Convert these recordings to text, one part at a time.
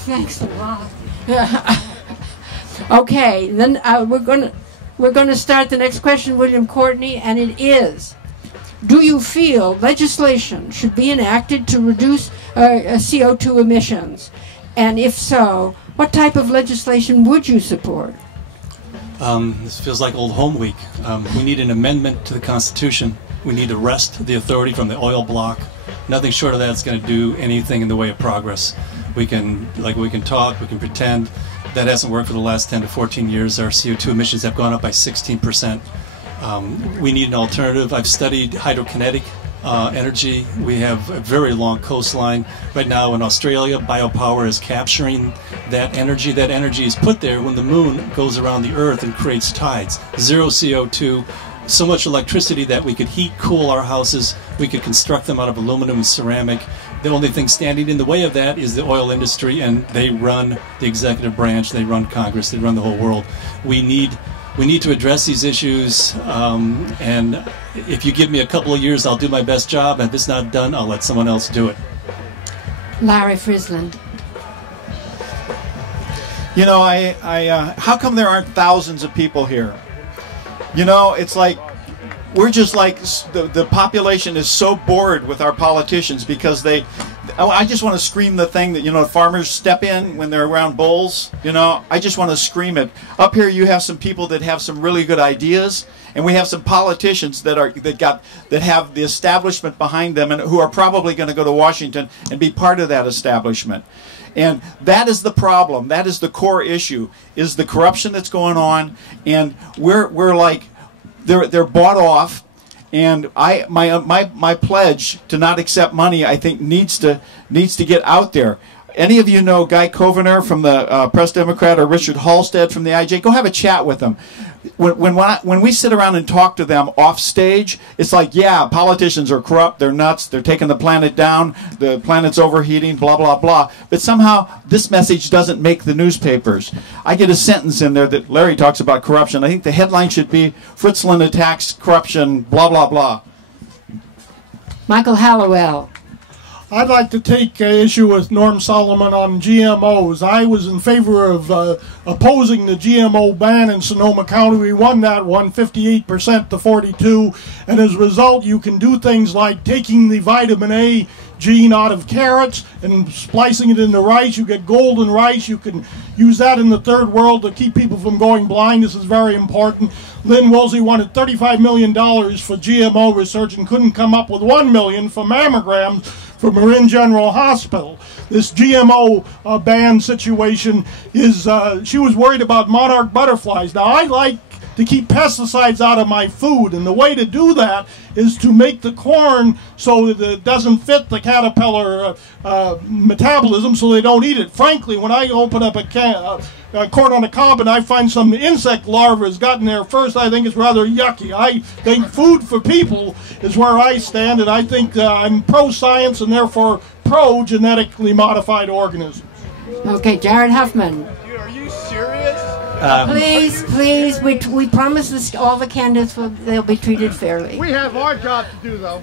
Thanks a lot. Okay, then we're going to start the next question, William Courtney, and it is: do you feel legislation should be enacted to reduce CO2 emissions? And if so, what type of legislation would you support? This feels like old home week. We need an amendment to the Constitution. We need to wrest the authority from the oil bloc. Nothing short of that is going to do anything in the way of progress. We can talk, we can pretend. That hasn't worked for the last 10 to 14 years. Our CO2 emissions have gone up by 16%. We need an alternative. I've studied hydrokinetic energy. We have a very long coastline. Right now in Australia, biopower is capturing that energy. That energy is put there when the moon goes around the Earth and creates tides. Zero CO2, so much electricity that we could heat, cool our houses. We could construct them out of aluminum and ceramic. The only thing standing in the way of that is the oil industry, and they run the executive branch, they run Congress, they run the whole world. We need to address these issues, and if you give me a couple of years, I'll do my best job. And if it's not done, I'll let someone else do it. Larry Frisland. You know, how come there aren't thousands of people here? You know, it's like we're just like the population is so bored with our politicians because I just want to scream the thing that, you know, farmers step in when they're around bulls. You know, I just want to scream it. Up here you have some people that have some really good ideas, and we have some politicians that have the establishment behind them and who are probably going to go to Washington and be part of that establishment. And that is the problem. That is the core issue, is the corruption that's going on, and we're like they're bought off. And my pledge to not accept money, I think, needs to get out there. Any of you know Guy Kovaner from the Press Democrat or Richard Halstead from the IJ? Go have a chat with them. When we sit around and talk to them off stage, it's like, yeah, politicians are corrupt, they're nuts, they're taking the planet down, the planet's overheating, blah, blah, blah. But somehow this message doesn't make the newspapers. I get a sentence in there that Larry talks about corruption. I think the headline should be, Fritzland attacks corruption, blah, blah, blah. Michael Hallowell. I'd like to take issue with Norm Solomon on GMOs. I was in favor of opposing the GMO ban in Sonoma County. We won that one 58% to 42%. And as a result, you can do things like taking the vitamin A gene out of carrots and splicing it into rice. You get golden rice. You can use that in the third world to keep people from going blind. This is very important. Lynn Woolsey wanted $35 million for GMO research and couldn't come up with $1 million for mammograms for Marin General Hospital. This GMO ban situation is, she was worried about monarch butterflies. Now, I like to keep pesticides out of my food, and the way to do that is to make the corn so that it doesn't fit the caterpillar metabolism, so they don't eat it. Frankly, when I open up a corn on the cob and I find some insect larva has gotten there first, I think it's rather yucky. I think food for people is where I stand, and I think I'm pro-science and therefore pro-genetically modified organisms. Okay, Jared Huffman. Dude, are you serious? Please, we promise this, all the candidates they'll be treated fairly. We have our job to do, though.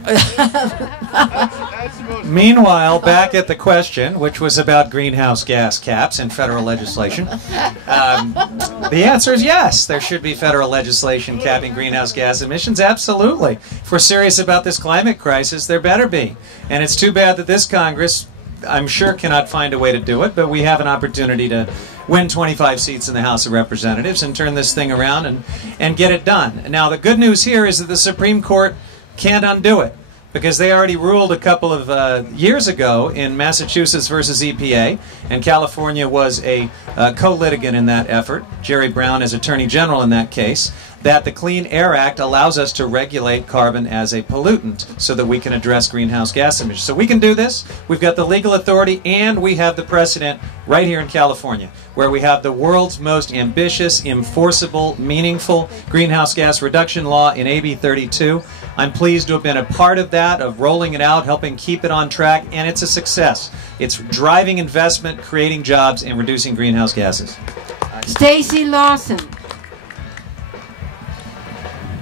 Meanwhile, back at the question, which was about greenhouse gas caps in federal legislation, the answer is yes. There should be federal legislation capping greenhouse gas emissions. Absolutely. If we're serious about this climate crisis, there better be. And it's too bad that this Congress, I'm sure, cannot find a way to do it, but we have an opportunity to win 25 seats in the House of Representatives and turn this thing around and get it done. Now, the good news here is that the Supreme Court can't undo it, because they already ruled a couple of years ago in Massachusetts versus EPA, and California was a co-litigant in that effort, Jerry Brown as Attorney General in that case, that the Clean Air Act allows us to regulate carbon as a pollutant so that we can address greenhouse gas emissions. So we can do this. We've got the legal authority, and we have the precedent right here in California, where we have the world's most ambitious, enforceable, meaningful greenhouse gas reduction law in AB 32. I'm pleased to have been a part of that, of rolling it out, helping keep it on track, and it's a success. It's driving investment, creating jobs, and reducing greenhouse gases. Stacey Lawson.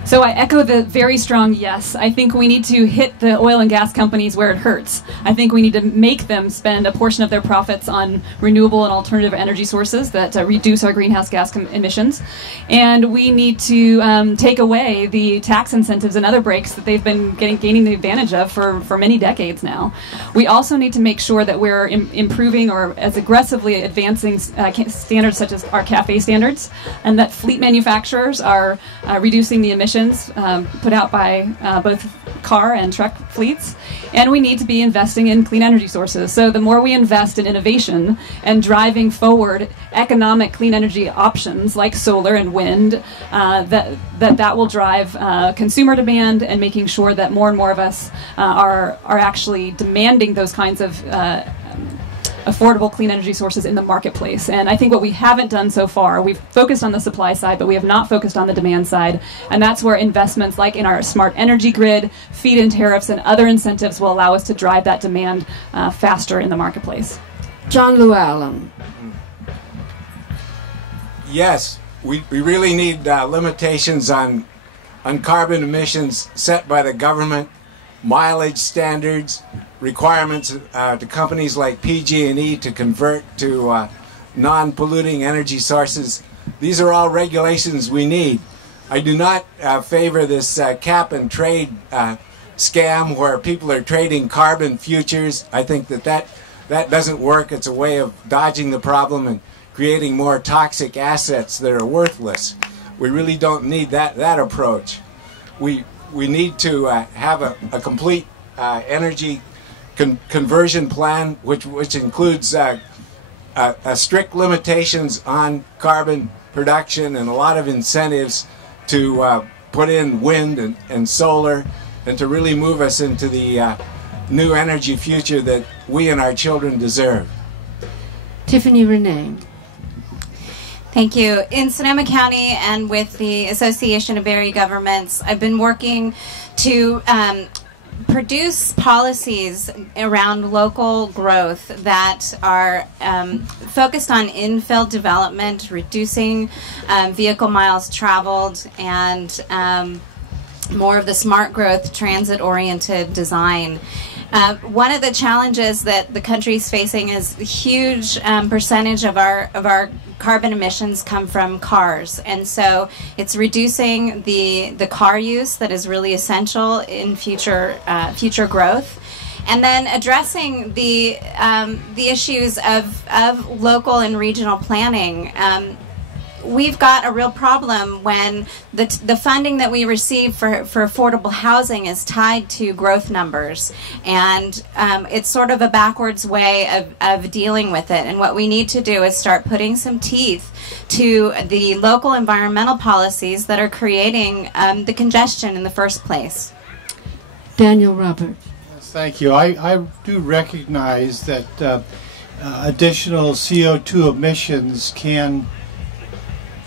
So I echo the very strong yes. I think we need to hit the oil and gas companies where it hurts. I think we need to make them spend a portion of their profits on renewable and alternative energy sources that reduce our greenhouse gas emissions. And we need to take away the tax incentives and other breaks that they've been gaining the advantage of for many decades now. We also need to make sure that we're improving or as aggressively advancing standards such as our CAFE standards, and that fleet manufacturers are reducing the emissions put out by both car and truck fleets, and we need to be investing in clean energy sources. So the more we invest in innovation and driving forward economic clean energy options like solar and wind, that will drive consumer demand and making sure that more and more of us are actually demanding those kinds of affordable clean energy sources in the marketplace. And I think what we haven't done so far, we've focused on the supply side, but we have not focused on the demand side. And that's where investments like in our smart energy grid, feed-in tariffs, and other incentives will allow us to drive that demand faster in the marketplace. John Llewellyn. Yes, we really need limitations on carbon emissions set by the government, mileage standards, requirements to companies like PG&E to convert to non-polluting energy sources. These are all regulations we need. I do not favor this cap and trade scam where people are trading carbon futures. I think that doesn't work. It's a way of dodging the problem and creating more toxic assets that are worthless. We really don't need that approach. We need to have a complete energy conversion plan, which includes strict limitations on carbon production and a lot of incentives to put in wind and solar, and to really move us into the new energy future that we and our children deserve. Tiffany Renee. Thank you. In Sonoma County and with the Association of Area Governments, I've been working to produce policies around local growth that are focused on infill development, reducing vehicle miles traveled, and more of the smart growth, transit-oriented design. One of the challenges that the country is facing is a huge percentage of our carbon emissions come from cars, and so it's reducing the car use that is really essential in future growth, and then addressing the issues of local and regional planning. We've got a real problem when the funding that we receive for affordable housing is tied to growth numbers, and it's sort of a backwards way of dealing with it. And what we need to do is start putting some teeth to the local environmental policies that are creating the congestion in the first place. Daniel Roberts. Yes, thank you. I do recognize that additional CO2 emissions can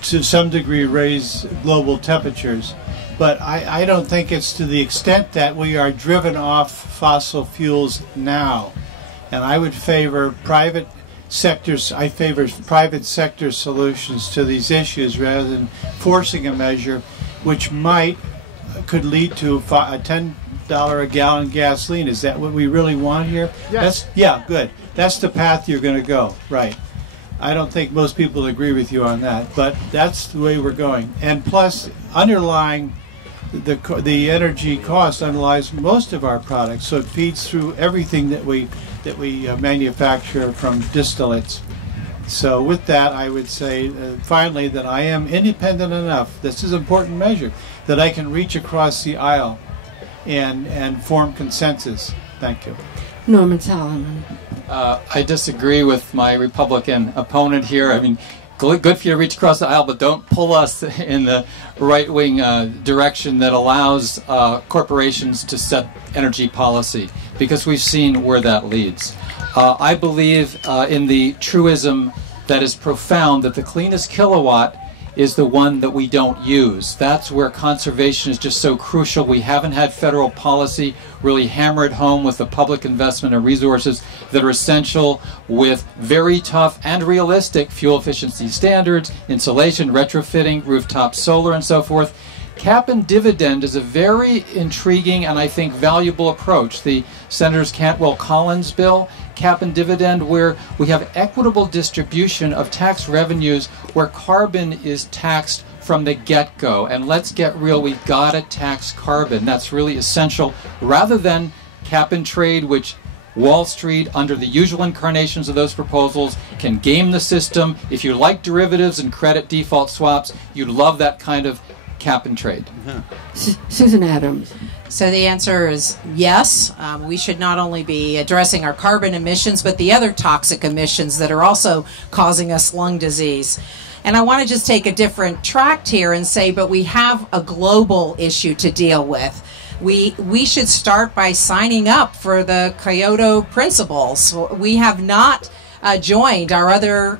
to some degree raise global temperatures, but I don't think it's to the extent that we are driven off fossil fuels now. And I would favor private sectors. I favor private sector solutions to these issues rather than forcing a measure which could lead to a $10 a gallon gasoline. Is that what we really want here? Yes. Yeah, good. That's the path you're going to go, right? I don't think most people agree with you on that, but that's the way we're going. And plus, underlying the energy cost underlies most of our products, so it feeds through everything that we manufacture from distillates. So with that, I would say finally that I am independent enough. This is an important measure that I can reach across the aisle and form consensus. Thank you. Norman Solomon. I disagree with my Republican opponent here. I mean, good for you to reach across the aisle, but don't pull us in the right-wing direction that allows corporations to set energy policy, because we've seen where that leads. I believe in the truism that is profound, that the cleanest kilowatt is the one that we don't use. That's where conservation is just so crucial. We haven't had federal policy really hammer it home with the public investment and resources that are essential with very tough and realistic fuel efficiency standards, insulation, retrofitting, rooftop solar, and so forth. cap and dividend is a very intriguing and I think valuable approach. The Senators Cantwell-Collins bill, cap and dividend, where we have equitable distribution of tax revenues where carbon is taxed from the get-go. And let's get real, we've got to tax carbon. That's really essential, rather than cap and trade, which Wall Street, under the usual incarnations of those proposals, can game the system. If you like derivatives and credit default swaps, you'd love that kind of cap and trade. Susan Adams. So the answer is yes. We should not only be addressing our carbon emissions, but the other toxic emissions that are also causing us lung disease. And I want to just take a different tract here and say, but we have a global issue to deal with. We should start by signing up for the Kyoto Principles. We have not joined our other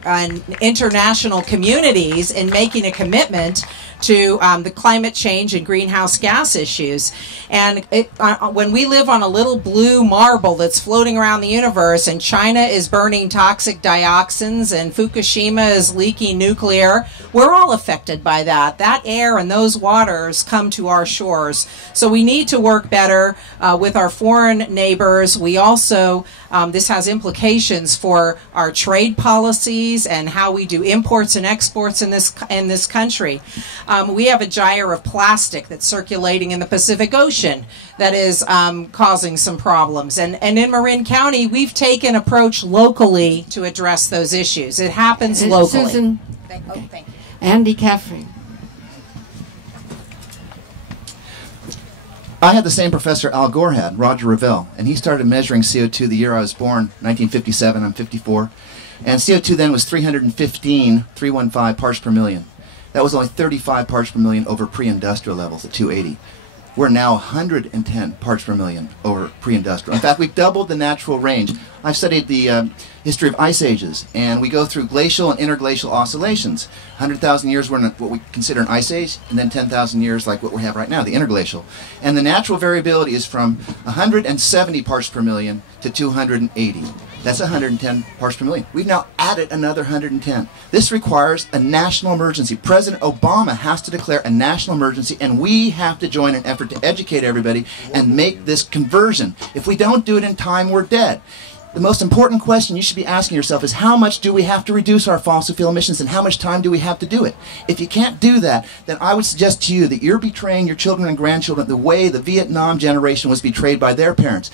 international communities in making a commitment to the climate change and greenhouse gas issues. And when we live on a little blue marble that's floating around the universe, and China is burning toxic dioxins and Fukushima is leaking nuclear, we're all affected by that. That air and those waters come to our shores. So we need to work better with our foreign neighbors. We also, this has implications for our trade policies and how we do imports and exports in this country. We have a gyre of plastic that's circulating in the Pacific Ocean that is causing some problems. And in Marin County, we've taken an approach locally to address those issues. It happens locally. Susan. Thank you. Andy Caffrey. I had the same professor Al Gore had, Roger Revelle, and he started measuring CO2 the year I was born, 1957. I'm 54. And CO2 then was 315 parts per million. That was only 35 parts per million over pre-industrial levels at 280. We're now 110 parts per million over pre-industrial. In fact, we've doubled the natural range. I've studied the history of ice ages, and we go through glacial and interglacial oscillations. 100,000 years we're in what we consider an ice age, and then 10,000 years like what we have right now, the interglacial. And the natural variability is from 170 parts per million to 280. That's 110 parts per million. We've now added another 110. This requires a national emergency. President Obama has to declare a national emergency, and we have to join an effort to educate everybody and make this conversion. If we don't do it in time, we're dead. The most important question you should be asking yourself is, how much do we have to reduce our fossil fuel emissions, and how much time do we have to do it? If you can't do that, then I would suggest to you that you're betraying your children and grandchildren the way the Vietnam generation was betrayed by their parents.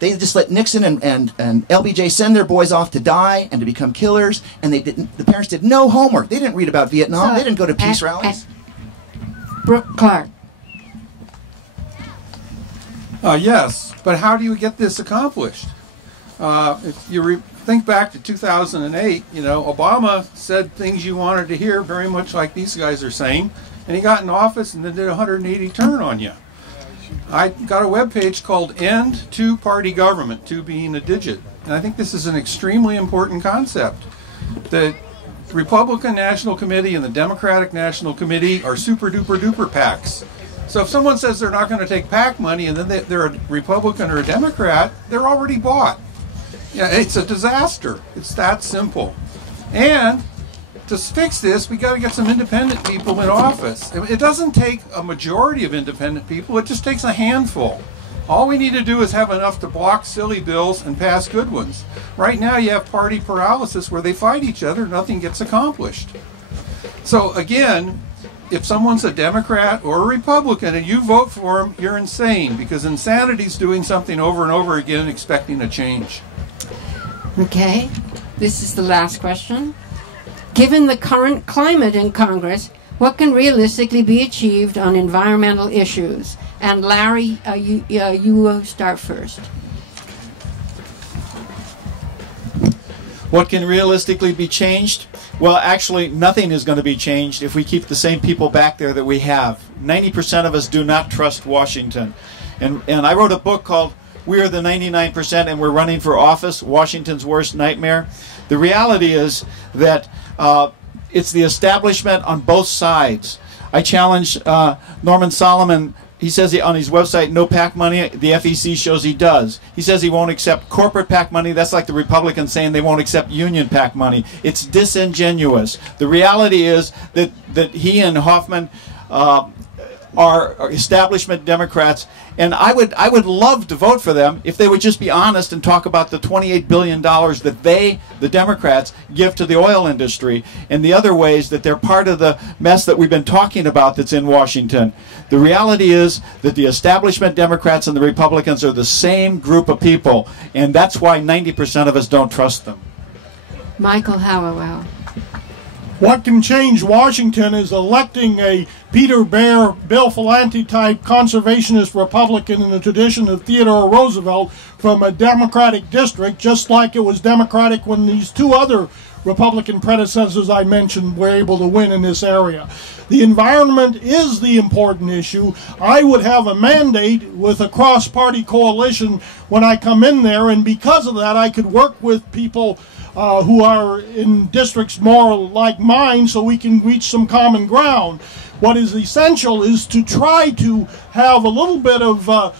They just let Nixon and LBJ send their boys off to die and to become killers, and the parents did no homework. They didn't read about Vietnam. They didn't go to peace rallies. Brooke Clark. Yes, but how do you get this accomplished? If you think back to 2008, Obama said things you wanted to hear, very much like these guys are saying, and he got in office and then did a 180 turn on you. I got a webpage called End Two-Party Government, 2 being a digit. And I think this is an extremely important concept. The Republican National Committee and the Democratic National Committee are super-duper-duper PACs. So if someone says they're not going to take PAC money and then they're a Republican or a Democrat, they're already bought. Yeah, it's a disaster. It's that simple. And to fix this, we got to get some independent people in office. It doesn't take a majority of independent people. It just takes a handful. All we need to do is have enough to block silly bills and pass good ones. Right now you have party paralysis where they fight each other, nothing gets accomplished. So again, if someone's a Democrat or a Republican and you vote for them, you're insane, because insanity is doing something over and over again expecting a change. Okay, this is the last question. Given the current climate in Congress, what can realistically be achieved on environmental issues? And Larry, you start first. What can realistically be changed? Well, actually, nothing is going to be changed if we keep the same people back there that we have. 90% of us do not trust Washington. And I wrote a book called We Are the 99% and We're Running for Office, Washington's Worst Nightmare. The reality is that it's the establishment on both sides. I challenge Norman Solomon. He says on his website, no PAC money. The FEC shows he does. He says he won't accept corporate PAC money. That's like the Republicans saying they won't accept union PAC money. It's disingenuous. The reality is that he and Hoffman are establishment Democrats, and I would love to vote for them if they would just be honest and talk about the $28 billion that they, the Democrats, give to the oil industry and the other ways that they're part of the mess that we've been talking about that's in Washington. The reality is that the establishment Democrats and the Republicans are the same group of people, and that's why 90% of us don't trust them. Michael Hallowell. What can change Washington is electing a Peter Bear, Bill Falanti type conservationist Republican in the tradition of Theodore Roosevelt from a Democratic district, just like it was Democratic when these two other Republican predecessors I mentioned were able to win in this area. The environment is the important issue. I would have a mandate with a cross-party coalition when I come in there, and because of that I could work with people who are in districts more like mine so we can reach some common ground. What is essential is to try to have a little bit of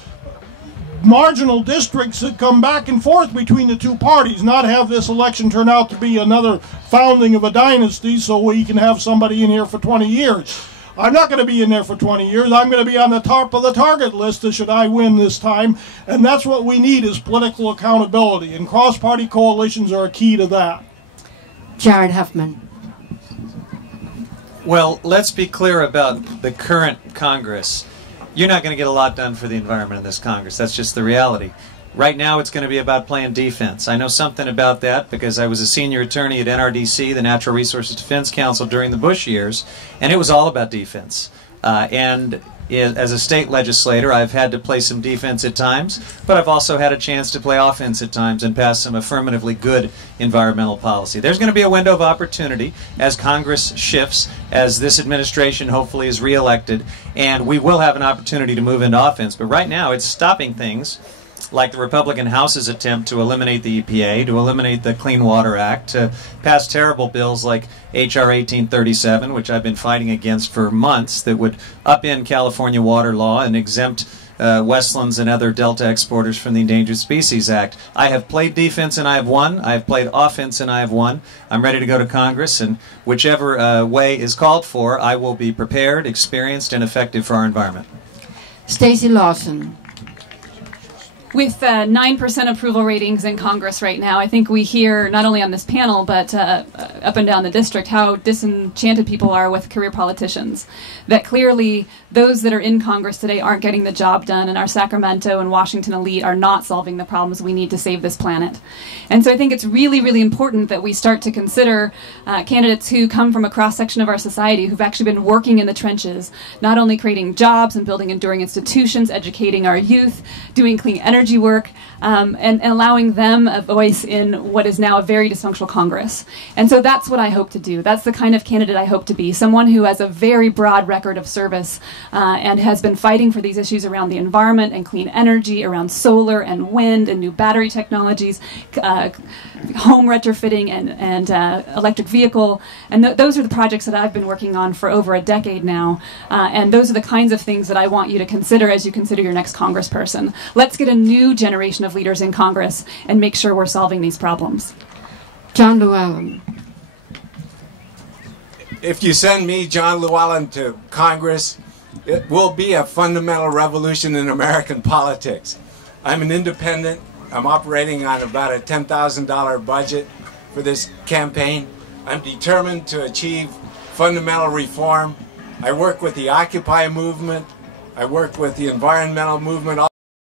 marginal districts that come back and forth between the two parties, not have this election turn out to be another founding of a dynasty so we can have somebody in here for 20 years. I'm not going to be in there for 20 years. I'm going to be on the top of the target list should I win this time, and that's what we need is political accountability, and cross-party coalitions are a key to that. Jared Huffman. Well, let's be clear about the current Congress. You're not going to get a lot done for the environment in this Congress. That's just the reality. Right now it's going to be about playing defense. I know something about that because I was a senior attorney at NRDC, the Natural Resources Defense Council, during the Bush years, and it was all about defense. And as a state legislator, I've had to play some defense at times, but I've also had a chance to play offense at times and pass some affirmatively good environmental policy. There's going to be a window of opportunity as Congress shifts, as this administration hopefully is reelected, and we will have an opportunity to move into offense. But right now it's stopping things like the Republican House's attempt to eliminate the EPA, to eliminate the Clean Water Act, to pass terrible bills like H.R. 1837, which I've been fighting against for months, that would upend California water law and exempt Westlands and other Delta exporters from the Endangered Species Act. I have played defense and I have won. I have played offense and I have won. I'm ready to go to Congress, and whichever way is called for, I will be prepared, experienced, and effective for our environment. Stacey Lawson. With 9% approval ratings in Congress right now, I think we hear, not only on this panel, but up and down the district, how disenchanted people are with career politicians. That clearly those that are in Congress today aren't getting the job done, and our Sacramento and Washington elite are not solving the problems we need to save this planet. And so I think it's really, really important that we start to consider candidates who come from a cross-section of our society who've actually been working in the trenches, not only creating jobs and building enduring institutions, educating our youth, doing clean energy work, and allowing them a voice in what is now a very dysfunctional Congress. And so that's what I hope to do. That's the kind of candidate I hope to be, someone who has a very broad record of service and has been fighting for these issues around the environment and clean energy, around solar and wind and new battery technologies, home retrofitting and electric vehicle. And those are the projects that I've been working on for over a decade now. And those are the kinds of things that I want you to consider as you consider your next congressperson. Let's get a new generation of leaders in Congress and make sure we're solving these problems. John Llewellyn. If you send me, John Llewellyn, to Congress, it will be a fundamental revolution in American politics. I'm an independent. I'm operating on about a $10,000 budget for this campaign. I'm determined to achieve fundamental reform. I work with the Occupy movement. I work with the environmental movement.